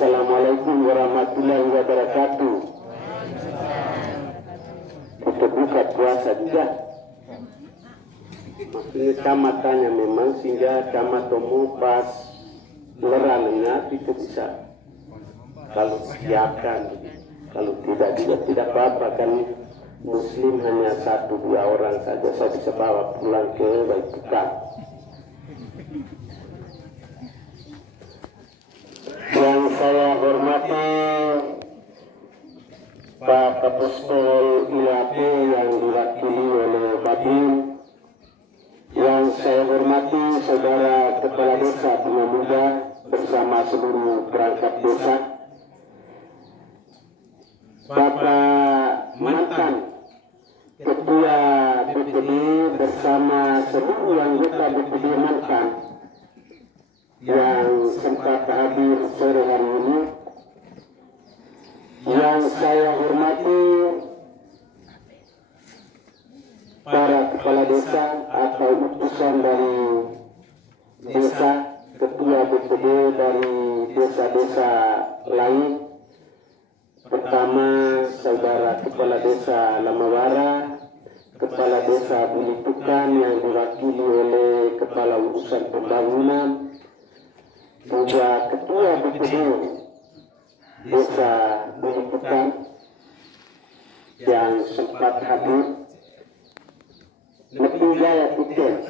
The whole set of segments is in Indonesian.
Assalamualaikum warahmatullahi wabarakatuh. Kita buka puasa juga. Maksudnya tanya memang sehingga tamat temu pas lerannya itu bisa. Kalau siapkan, kalau tidak juga tidak apa-apa kan. Muslim hanya 1-2 orang saja, saya bisa bawa pulang ke Baitukang. Yang saya hormati Pak Kapustol ILAP yang diwakili oleh Babin, yang saya hormati Saudara Kepala Desa Bunga Muda bersama seluruh perangkat desa, Bapak mantan Ketua BPD bersama seluruh anggota BPD mantan yang sempat hadir sore hari ini, yang saya hormati para kepala desa atau utusan dari desa, ketua BPD dari desa-desa lain. Pertama, Saudara Kepala Desa Lamawara, Kepala Desa Bulitukan yang diwakili oleh Kepala Urusan Pembangunan, juga Ketua BPD Desa Bulitukan yang sempat hadir. Lebih Jaya Titel,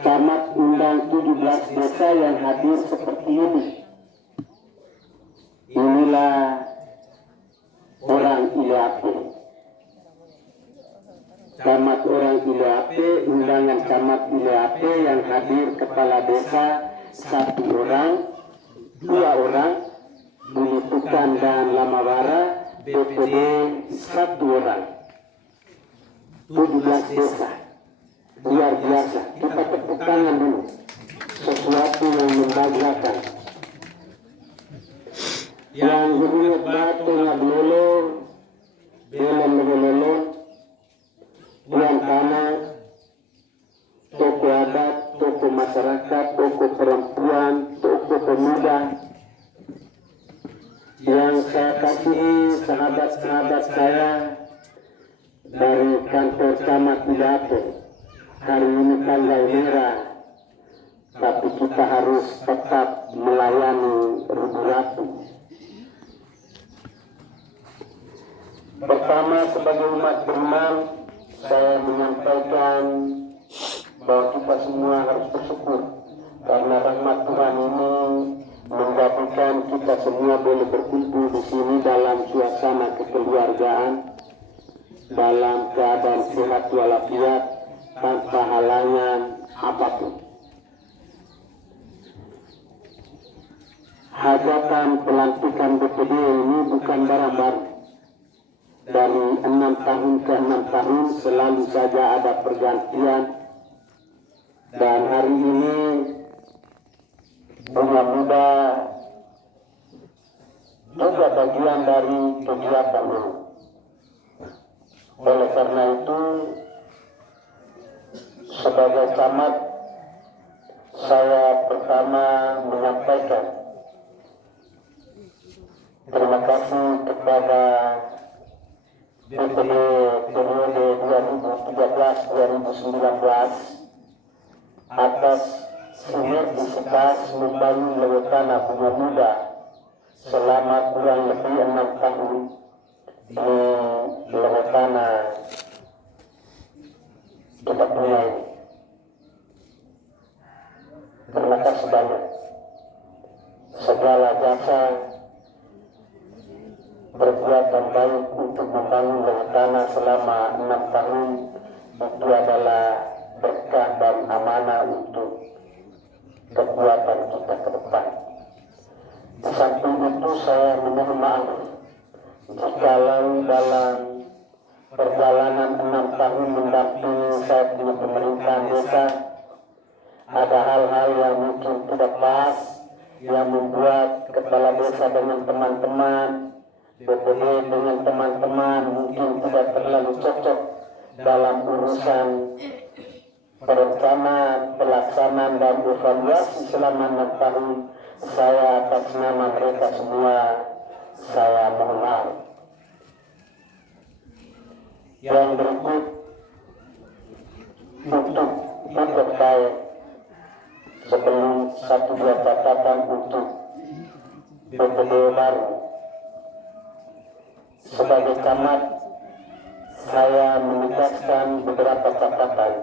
camat undang 17 desa yang hadir seperti ini. Inilah orang Ilape, camat orang Ilape, undangan camat Ilape yang hadir kepala desa 1 orang, 2 orang, Bulitukan dan Lamawara, BPD 1 orang, 17 desa, luar biasa. Kita tepuk tangan dulu, sesuatu yang membanggakan. Yang berunut batu ngablolo, belum ngablolo, tuan tanah, toko adat, toko masyarakat, toko perempuan, toko pemuda, yang saya kasih sahabat-sahabat saya dari kantor camat Ilape. Hari ini tanggal merah, tapi kita harus tetap melayani ratu-ratu. Pertama, sebagai umat beriman, saya menyampaikan bahwa kita semua harus bersyukur karena rahmat Tuhan ini menggabungkan kita semua boleh berkumpul di sini dalam suasana kekeluargaan, dalam keadaan sehat walafiat, tanpa halangan apapun. Hajatan pelantikan BPD ini bukan barang baru. Dari 6 tahun ke 6 tahun selalu saja ada pergantian, dan hari ini Bunga Muda juga bagian dari kegiatan ini. Oleh karena itu, sebagai camat, saya pertama menyampaikan terima kasih kepada BPD periode 2013-2019 atas sinergisitas membangun Lewetana Bunga Muda selama kurang lebih 6 tahun di Lewetana kita punya ini. Terima kasih banyak. Segala jasa berbuat dan baik untuk membangun Lewetana selama 6 tahun itu adalah berkah dan amanah untuk kekuatan kita ke depan. Di samping itu saya memohon maaf jikalau dalam perjalanan 6 tahun mendampingi saya di pemerintahan desa ada hal-hal yang mungkin tidak pas, yang membuat kepala desa dengan teman-teman, BPD dengan teman-teman mungkin tidak terlalu cocok dalam urusan Perencana, pelaksanaan dan evaluasi selama 6 tahun saya atas nama mereka semua saya mohon maaf. Yang berikut untuk terkait sebelum 1-2 catatan untuk BPD baru. Sebagai camat saya menegaskan beberapa catatan.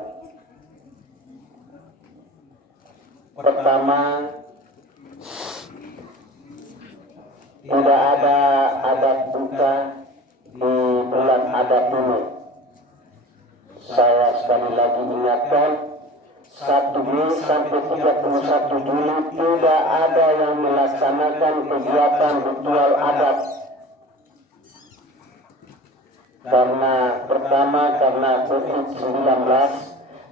Pertama, tidak ada adat buka di bulan adat ini. Saya sekali lagi ingatkan, 1 Mei sampai 31 Juli tidak ada yang melaksanakan kegiatan ritual adat. Karena pertama karena COVID-19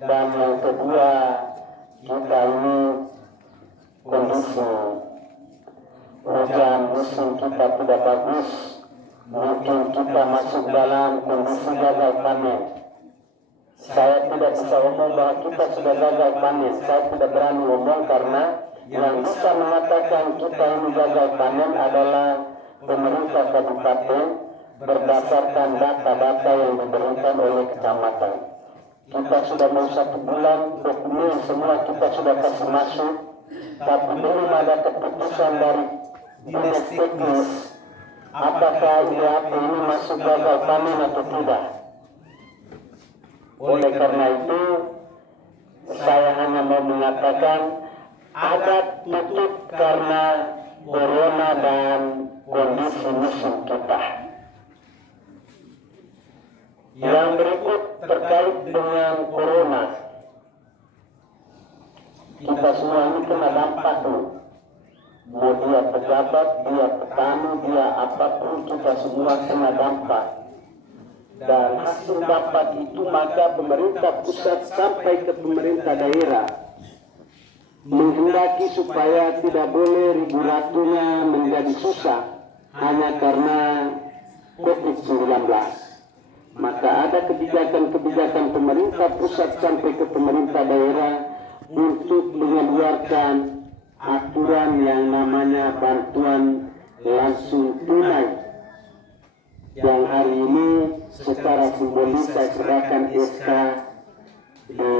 dan yang kedua kita ini kondisi hujan musim kita tidak bagus, mungkin kita masuk dalam kondisi gagal panen. Saya tidak bisa ngomong bahwa kita sudah gagal panen, saya tidak berani ngomong karena yang bisa mengatakan kita ini gagal panen adalah pemerintah kabupaten berdasarkan data-data yang diberikan oleh kecamatan. Kita sudah mau 1 bulan, dokumen semua kita sudah kasih masuk, tapi belum ada keputusan dari dinas teknis apakah IAP ini masuk gagal panen atau tidak. Oleh karena itu, saya hanya mau mengatakan adat tutup karena corona dan kondisi musim kita. Yang berikut terkait dengan corona. Kita semua ini kena dampak tuh. Mau dia pejabat, dia petani, dia apapun, kita semua kena dampak. Dan hasil dampak itu maka pemerintah pusat sampai ke pemerintah daerah menghendaki supaya tidak boleh ribu ratunya menjadi susah hanya karena COVID-19. Maka ada kebijakan-kebijakan pemerintah pusat sampai ke pemerintah daerah untuk mengeluarkan aturan yang namanya bantuan langsung tunai, yang hari ini secara simbolis saya serahkan SK di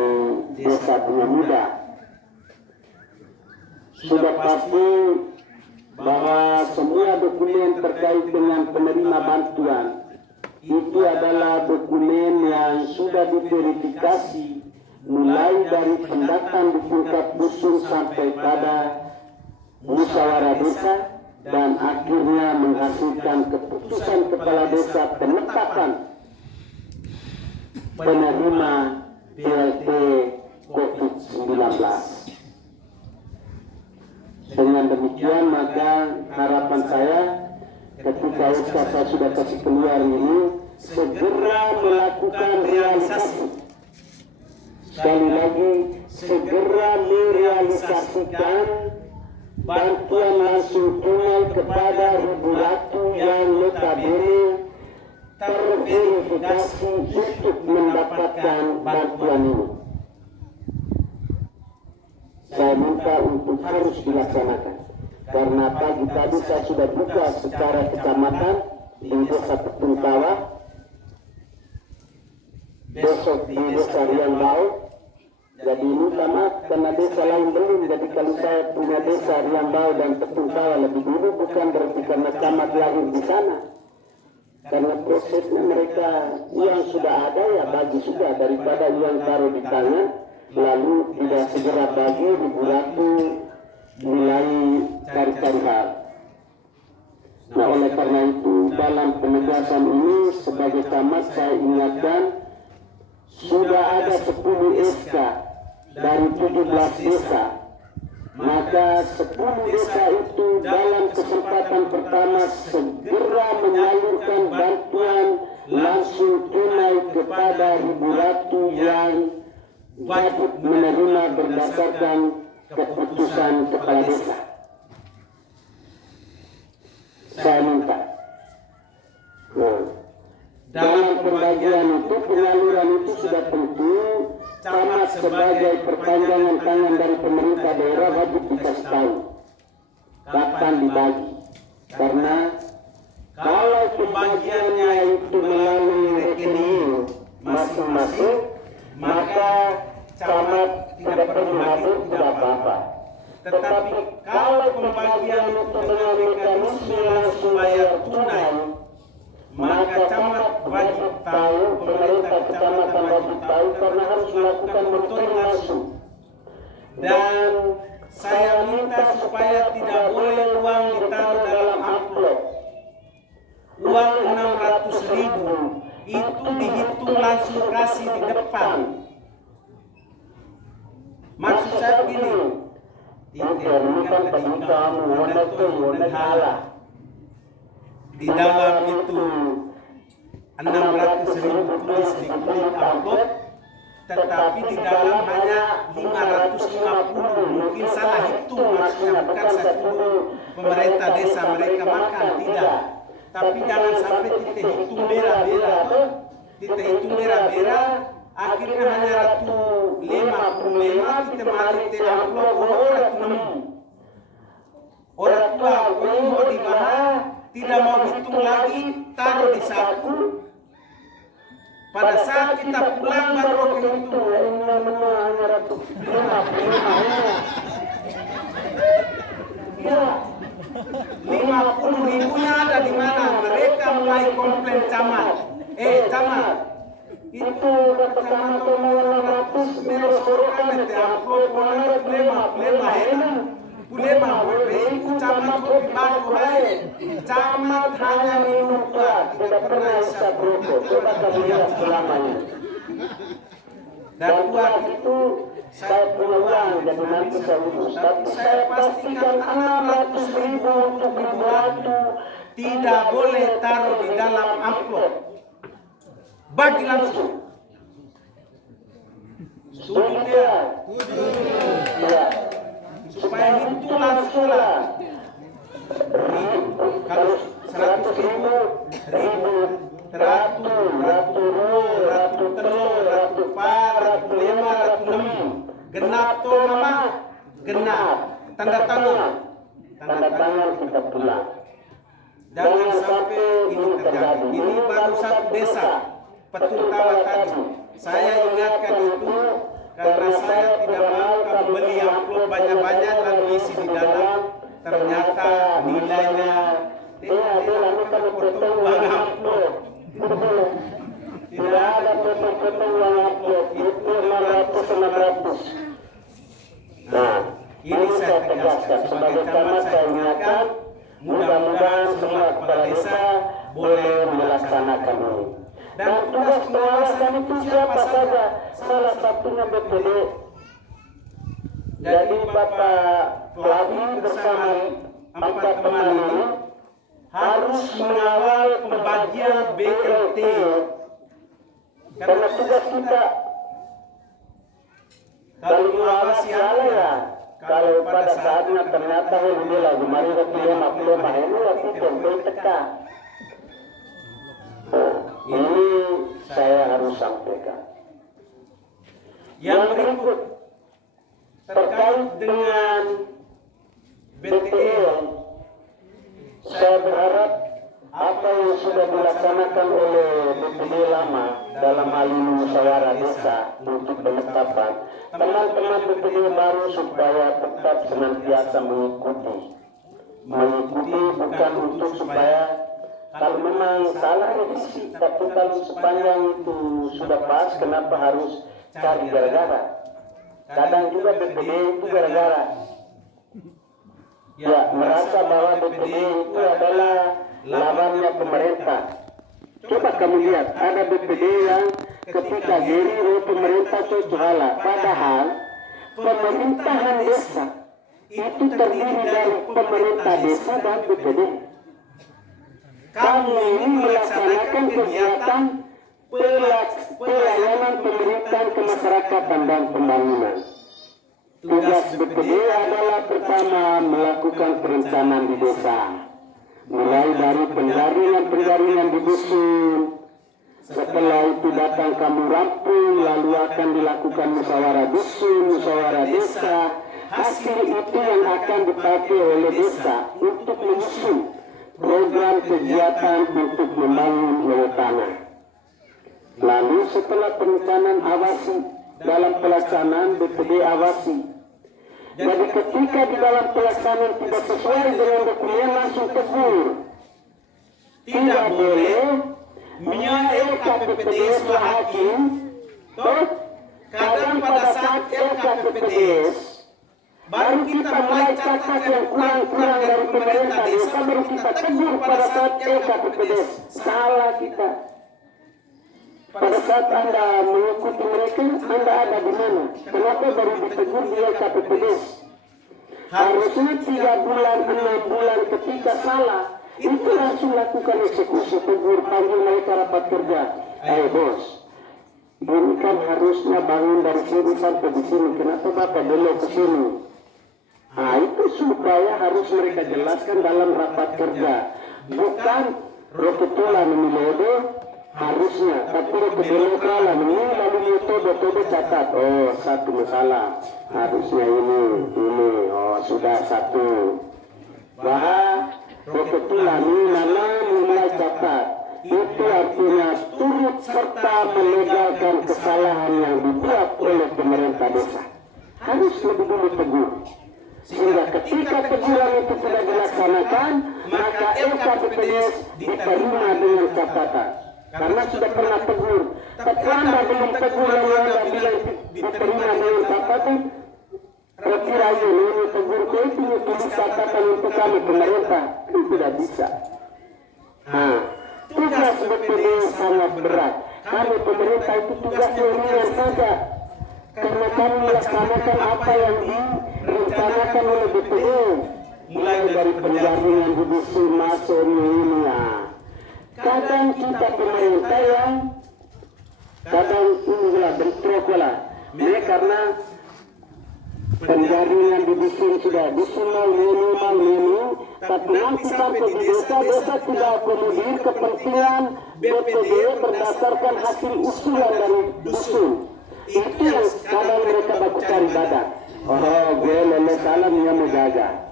Desa Bunga Muda. Sudah pasti bahwa semua dokumen terkait dengan penerima bantuan itu adalah dokumen yang sudah diverifikasi mulai dari pendataan di tingkat dusun sampai pada musyawarah desa dan akhirnya menghasilkan keputusan kepala desa penetapan penerima BLT COVID-19. Dengan demikian maka harapan saya ketika saya sudah kasih keluar ini segera melakukan realisasi. Sekali lagi, segera merealisasikan bantuan langsung tunai kepada ribu ratu yang notabene terverifikasi untuk mendapatkan bantuan ini. Saya minta untuk harus dilaksanakan. Karena pagi tadi saya sudah buka secara kecamatan di Desa Petuntawa, besok di Desa Riambau. Jadi ini sama karena desa lain belum. Jadi kalau saya punya Desa Riambau dan Petuntawa lebih dulu bukan berarti karena camat lahir di sana. Karena prosesnya mereka yang sudah ada ya bagi sudah, daripada yang taruh di tangan lalu tidak segera bagi ribu ratu mulai cari-cari hal. Nah oleh karena itu dalam penegasan ini sebagai camat saya ingatkan sudah ada 10 SK dari 17 desa. Maka 10 desa itu dalam kesempatan pertama segera menyalurkan bantuan langsung tunai kepada ribu ratu yang wajib menerima berdasarkan keputusan kepala desa. Saya minta dalam pembagian itu, penyaluran itu sudah tentu camat sebagai perpanjangan tangan dari pemerintah daerah wajib dikasih tahu kapan dibagi. Karena kalau pembagiannya itu melalui rekening masing-masing, maka camat tidak perlu hadir, tidak apa-apa. Tetapi kalau pembagian itu dengan mekanisme langsung bayar tunai, maka camat wajib tahu, pemerintah kecamatan wajib tahu karena harus melakukan monitoring langsung. Dan saya minta supaya tidak boleh uang ditaruh dalam amplop. Uang 600.000 itu dihitung langsung kasih di depan. Maksud saya begini, dikemukan kamu di dalam itu 600.000 tulis di kulit amplop, tetapi di dalam hanya 550. Mungkin salah hitung, maksudnya bukan satu pemerintah desa mereka makan, tidak. Tapi jangan sampai kita hitung bera-bera tuh, kita hitung bera-bera, akhirnya hanya 155 kita mari te amplop orang 6. Orang tua mau dibahas, tidak mau hitung lagi, taruh di saku. Pada saat kita pulang baru kehitung, hanya 155. Ya, 50.000-nya ada di mana? Mereka mulai komplain camat. Camat, itu kecamatan 600 menos korokan itu amplop orang plema enak. Ulema itu camat kopi baku hai. Camat hanya minum plat, tidak pernah isap rokok. Coba kamu lihat selamanya. Dan uang itu saya punya uang, jadi nanti saya urus. Tapi saya pastikan 600.000 untuk batu tidak boleh taruh di dalam amplop. Bagi langsung. Setuju tidak? Ya. Supaya hitung langsung lah. Kalau 100.000, 100, 100, genap tuh mama, genap. Tanda tangan kita pulang. Jangan sampai ini terjadi. Ini baru satu desa, Petul Tawa tadi. Saya ingatkan itu karena saya tidak mau kamu beli amplop banyak-banyak lalu isi di dalam, ternyata nilainya lalu kamu potong uang amplop. Tidak ada potong uang amplop, itu 600. Nah, ini saya tegaskan sebagai camat, saya ingatkan, mudah-mudahan semua kepala desa boleh melaksanakan ini. Dan tugas pengawasan itu siapa saja? Salah satunya BPD. Jadi Bapak Flavi bersama 4 teman ini harus mengawal pembagian BLT. Karena tugas kita kalau mengawasi hal ya, kalau pada saatnya ternyata ini lagi mari plema ini lagi teka. Ini saya harus sampaikan. Yang berikut terkait dengan BTL, saya berharap apa yang sudah dilaksanakan oleh BPD lama dalam hal ini musyawarah desa untuk penetapan, teman-teman BPD baru supaya tetap senantiasa mengikuti bukan untuk supaya kalau memang salah revisi, tapi kalau sepanjang itu sudah pas, kenapa harus cari gara-gara? Kadang juga BPD itu gara-gara. Ya, merasa bahwa BPD itu adalah lawannya pemerintah. Coba kamu lihat, ada BPD yang ketika gini pemerintah cocohala. Padahal pemerintahan desa itu terdiri dari pemerintah desa dan BPD. Kami ini melaksanakan kegiatan pelayanan pemerintahan kemasyarakatan dan pembangunan. Tugas BPD adalah pertama melakukan perencanaan di desa, mulai dari penjaringan di dusun, Setelah itu datang kamu rampung, lalu akan dilakukan musyawarah dusun, musyawarah desa. Hasil itu yang akan dipakai oleh desa untuk menyusun program kegiatan untuk membangun bawah tanah. Lalu setelah perencanaan awasi, dalam pelaksanaan BPD awasi. Jadi ketika di dalam pelaksanaan tidak sesuai dengan dokumen, langsung tegur. Tidak boleh LKPPDS hakim. Kadang pada saat LKPPDS baru kita mulai catat yang kurang-kurang dari pemerintah desa, baru kita tegur pada saat LKPPDS. Salah kita. Pada saat Anda mengikuti mereka, Anda ada di mana? Kenapa baru ditegur di LKPPDS? Harusnya 3 bulan, 6 bulan ketika salah, itu langsung lakukan eksekusi, tegur, panggil mereka rapat kerja. Ayo bos, ini kan harusnya bangun dari sini sampai di sini, kenapa Bapak belok ke sini? Nah itu supaya harus mereka jelaskan dalam rapat kerja. Bukan roketulan Milodo harusnya, tapi roketulan ini lalu metode catat. Oh satu masalah, harusnya ini, oh sudah satu. Bahwa roketulan ini mana mulai catat. Itu artinya turut serta melegalkan kesalahan yang dibuat oleh pemerintah desa. Harus lebih dulu tegur. Sehingga ketika teguran itu tidak dilaksanakan, maka LKPPDS diterima dengan catatan. Karena sudah pernah tegur. Tapi Anda belum tegur lalu Anda bilang diterima dengan catatan. Kira-kira ini tegur itu tulis catatan untuk kami pemerintah. Itu tidak bisa. Nah, tugas BPD sangat berat. Kami pemerintah itu tugasnya ringan saja. Karena kami melaksanakan apa yang direncanakan oleh BPD. Mulai dari penjaringan di dusun masuk ini. Kadang kita pemerintah yang kadang inilah bentrok lah. Mereka karena penjaringan di dusun sudah minimal ini, tapi nanti sampai di desa tidak akomodir kepentingan BPD berdasarkan hasil usulan dari dusun. Itu yang kadang mereka baku cari badak. Oh gue leles salam yang mau jaga.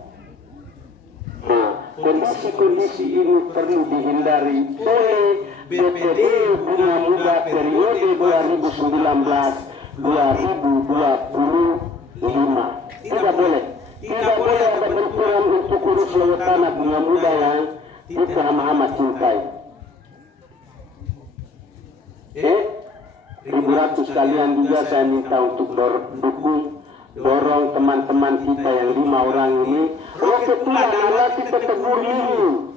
Nah, kondisi-kondisi ini perlu dihindari oleh BPD Bunga Muda periode 2019-2025. Tidak boleh ada benturan untuk urus lewat tanah Bunga Muda yang kita amat cintai. Ribu-ratus kalian juga saya minta untuk dorong teman-teman kita yang 5 orang ini. Roket tulang ala kita tegur ini.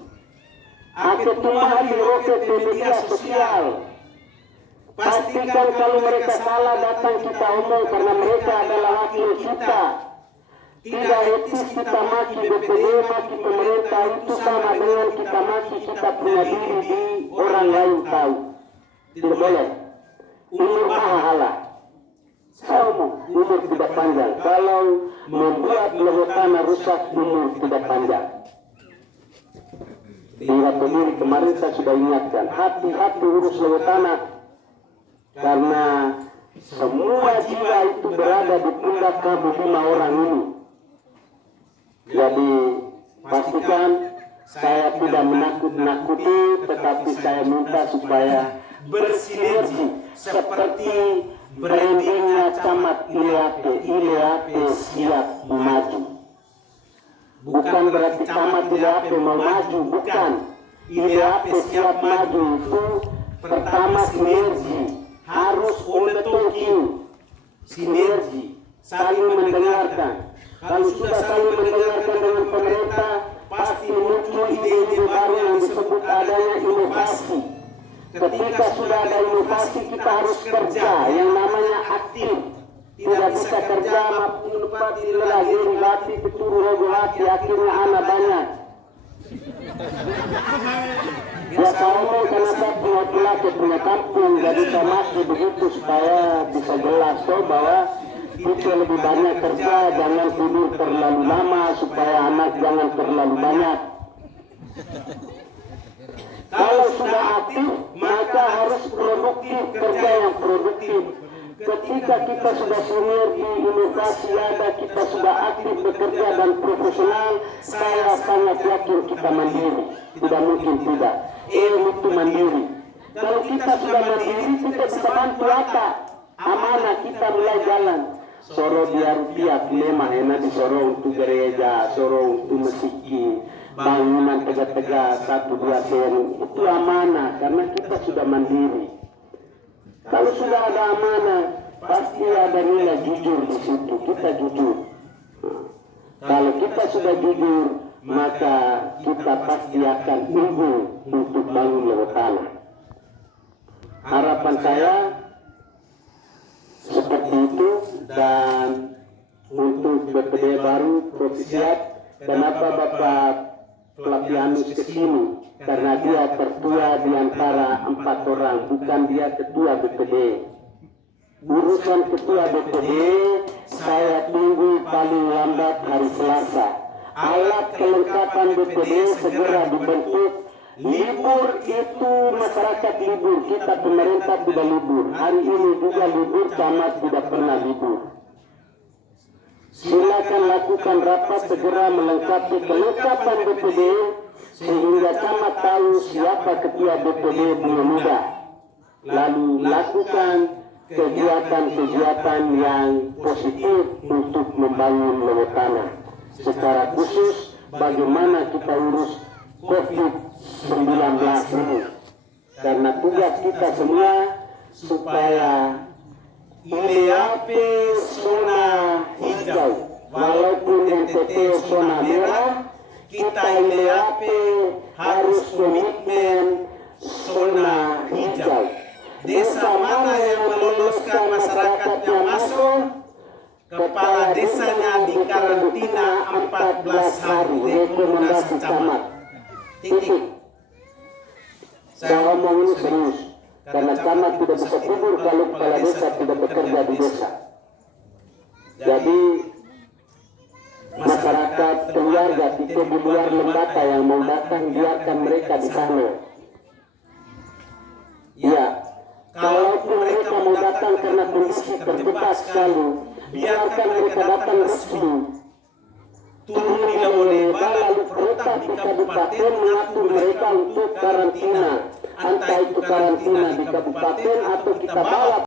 Aku tumahali roket di media sosial. Pastikan kalau mereka salah datang kita omong karena mereka adalah wakil kita. Tidak etis kita maki BPD, maki pemerintah, itu sama dengan kita maki kita punya diri di orang lain tahu. Tidak boleh. Umur mahala. Umur tidak panjang. Kalau membuat lewat tanah rusak, umur tidak panjang. Hingga berdiri kemarin saya sudah ingatkan, hati-hati urus lewat tanah. Karena semua jiwa itu berada di pundak kamu 5 orang ini. Jadi pastikan saya tidak menakut-nakuti, tetapi saya minta supaya bersinergi seperti brandingnya Camat Ileape siap maju. Bukan berarti Camat Ileape mau maju, bukan. Ileape siap maju itu pertama sinergi, harus on the talking, sinergi, saling mendengarkan. Kalau sudah saling mendengarkan dengan pemerintah, pasti muncul ide-ide baru yang disebut adanya inovasi. Ketika sudah ada inovasi, kita harus kerja yang namanya aktif. Tidak bisa kerja maupun lupa tidak lagi lagi peturu rogo hati, akhirnya anak banyak. Ya saya omong karena saya punya kampung, jadi saya masih begitu supaya bisa jelas bahwa itu lebih banyak kerja, jangan tidur terlalu lama supaya anak jangan terlalu banyak. Kalau sudah aktif, maka harus produktif, kerja yang produktif. Ketika kita sudah senior di inovasi ada, kita sudah aktif bekerja dan profesional, saya sangat yakin kita mandiri. Tidak mungkin tidak. Itu mandiri. Kalau kita sudah mandiri, kita bisa bantu apa? Amanah kita mulai jalan. Soro dia rupiah lema enak disoro untuk gereja, soro untuk masjid, bangunan tegak-tegak 1-2 sen, itu amanah karena kita sudah mandiri. Kalau sudah ada amanah, pasti ada nilai jujur di situ. Kita jujur. Kalau kita sudah jujur, maka kita pasti akan unggul untuk bangun lewat tanah. Harapan saya seperti itu, dan untuk BPD baru propisiat, kenapa Bapak Flavianus kesini? Karena dia tertua di antara 4 orang, bukan dia ketua BPD. Urusan ketua BPD saya tunggu paling lambat hari Selasa. Alat kelengkapan BPD segera dibentuk. Libur itu masyarakat libur, kita pemerintah tidak libur. Hari ini juga libur, camat tidak pernah libur. Silakan lakukan rapat segera melengkapi kelengkapan BPD sehingga camat tahu siapa ketua BPD belum muda. Lalu lakukan kegiatan-kegiatan yang positif untuk membangun lewat tanah. Secara khusus bagaimana kita urus COVID-19 ini, karena tugas kita semua supaya ILEAP zona hijau, walaupun NTT zona merah, kita ILEAP harus komitmen zona hijau. Desa mana yang meloloskan masyarakatnya masuk, kepala desanya dikarantina 14 hari, rekomendasi camat. Titik. Saya ngomong ini serius, karena camat tidak bisa tidur kalau kepala desa tidak bekerja di desa. Jadi masyarakat, keluarga kita di luar lembaga yang mau datang, biarkan mereka di sana. Ya, kalaupun mereka mau datang karena kondisi terdekat sekali, biarkan mereka datang resmi. Turun di Lewoneba lalu terletak di kabupaten mengatur mereka untuk karantina. Entah itu karantina di kabupaten atau kita bawa